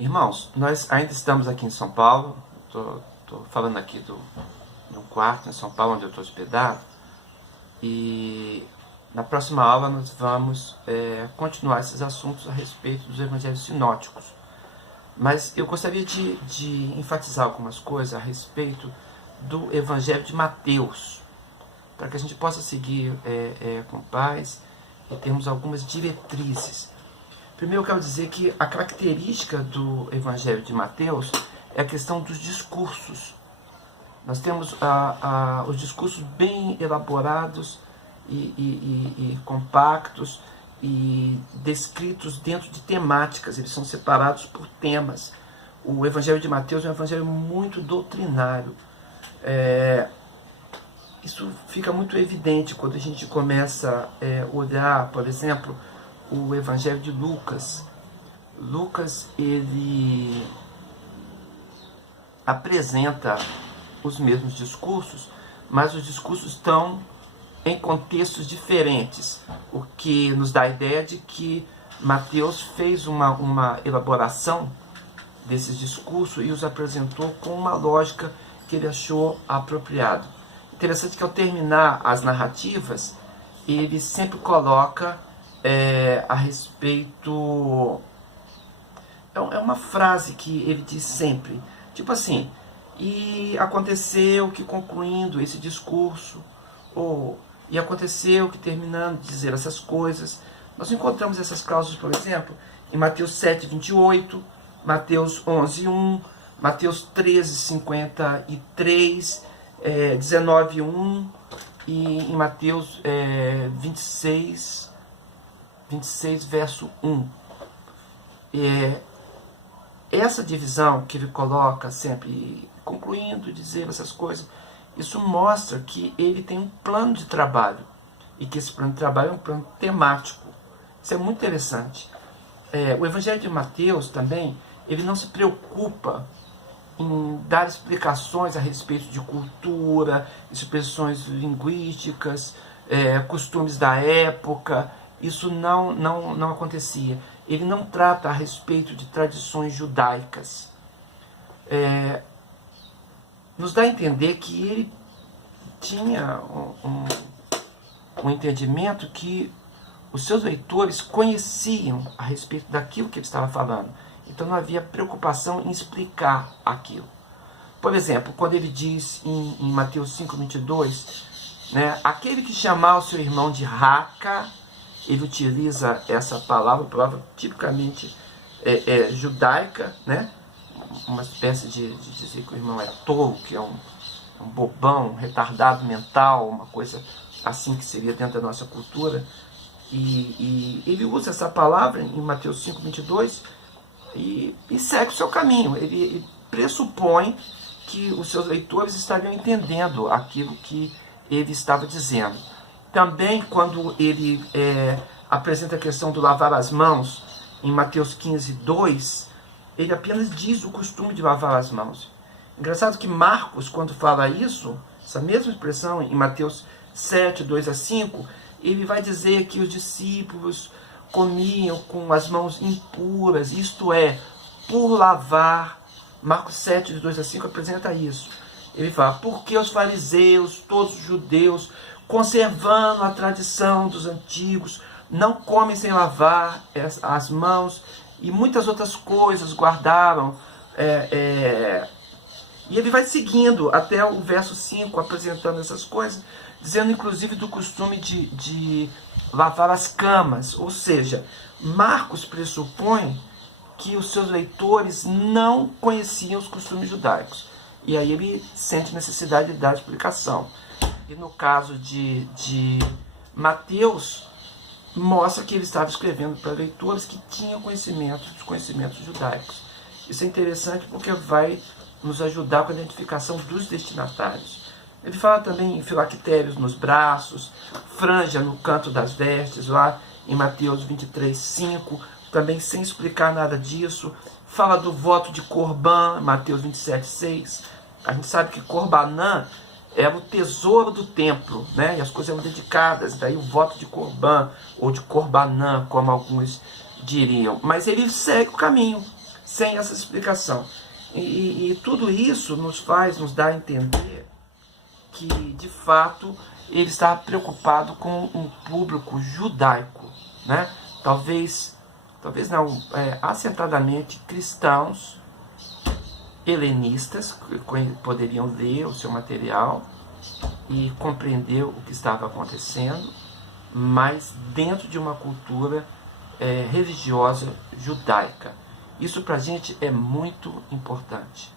Irmãos, nós ainda estamos aqui em São Paulo. Estou falando aqui de um quarto em São Paulo, onde eu estou hospedado. E na próxima aula nós vamos continuar esses assuntos a respeito dos evangelhos sinóticos. Mas eu gostaria de enfatizar algumas coisas a respeito do evangelho de Mateus, para que a gente possa seguir com paz e termos algumas diretrizes. Primeiro eu quero dizer que a característica do evangelho de Mateus é a questão dos discursos. Nós temos os discursos bem elaborados e compactos e descritos dentro de temáticas. Eles são separados por temas. O evangelho de Mateus é um evangelho muito doutrinário. Isso fica muito evidente quando a gente começa a olhar, por exemplo, o evangelho de Lucas. Lucas, ele apresenta os mesmos discursos, mas os discursos estão em contextos diferentes, o que nos dá a ideia de que Mateus fez uma elaboração desses discursos e os apresentou com uma lógica que ele achou apropriado. Interessante que ao terminar as narrativas, ele sempre coloca a respeito... É uma frase que ele diz sempre, tipo assim: e aconteceu que concluindo esse discurso, e aconteceu que terminando de dizer essas coisas. Nós encontramos essas cláusulas, por exemplo, em Mateus 7, 28, Mateus 11, 1, Mateus 13, 53, 19, 1, e em Mateus 26, verso 1. Essa divisão que ele coloca sempre, concluindo, dizer essas coisas, isso mostra que ele tem um plano de trabalho, e que esse plano de trabalho é um plano temático. Isso é muito interessante. O Evangelho de Mateus também, ele não se preocupa em dar explicações a respeito de cultura, expressões linguísticas, costumes da época. Isso não acontecia. Ele não trata a respeito de tradições judaicas. Nos dá a entender que ele tinha um entendimento que os seus leitores conheciam a respeito daquilo que ele estava falando. Então não havia preocupação em explicar aquilo. Por exemplo, quando ele diz em Mateus 5, 22, né, aquele que chamar o seu irmão de raca, ele utiliza essa palavra tipicamente judaica, né? Uma espécie de dizer que o irmão é tolo, que é um bobão, um retardado mental, uma coisa assim que seria dentro da nossa cultura. E ele usa essa palavra em Mateus 5, 22 e segue o seu caminho. Ele pressupõe que os seus leitores estariam entendendo aquilo que ele estava dizendo. Também, quando ele apresenta a questão do lavar as mãos, em Mateus 15, 2, ele apenas diz o costume de lavar as mãos. Engraçado que Marcos, quando fala isso, essa mesma expressão, em Mateus 7, 2 a 5, ele vai dizer que os discípulos comiam com as mãos impuras, isto é, por lavar. Marcos 7, de 2 a 5, apresenta isso. Ele fala: porque os fariseus, todos os judeus, conservando a tradição dos antigos, não comem sem lavar as mãos, e muitas outras coisas guardaram. E ele vai seguindo até o verso 5, apresentando essas coisas, dizendo inclusive do costume de lavar as camas. Ou seja, Marcos pressupõe que os seus leitores não conheciam os costumes judaicos. E aí ele sente necessidade de dar explicação. E no caso de Mateus, mostra que ele estava escrevendo para leitores que tinham conhecimento dos conhecimentos judaicos. Isso é interessante porque vai nos ajudar com a identificação dos destinatários. Ele fala também em filactérios nos braços, franja no canto das vestes, lá em Mateus 23, 5, também sem explicar nada disso. Fala do voto de Corban, Mateus 27, 6. A gente sabe que Corbanã era o tesouro do templo, né? E as coisas eram dedicadas, daí o voto de Corban, ou de Corbanã, como alguns diriam. Mas ele segue o caminho, sem essa explicação. E tudo isso nos dá a entender que, de fato, ele estava preocupado com um público judaico, né? Talvez não, assentadamente cristãos, helenistas, que poderiam ler o seu material e compreender o que estava acontecendo, mas dentro de uma cultura religiosa judaica. Isso para a gente é muito importante.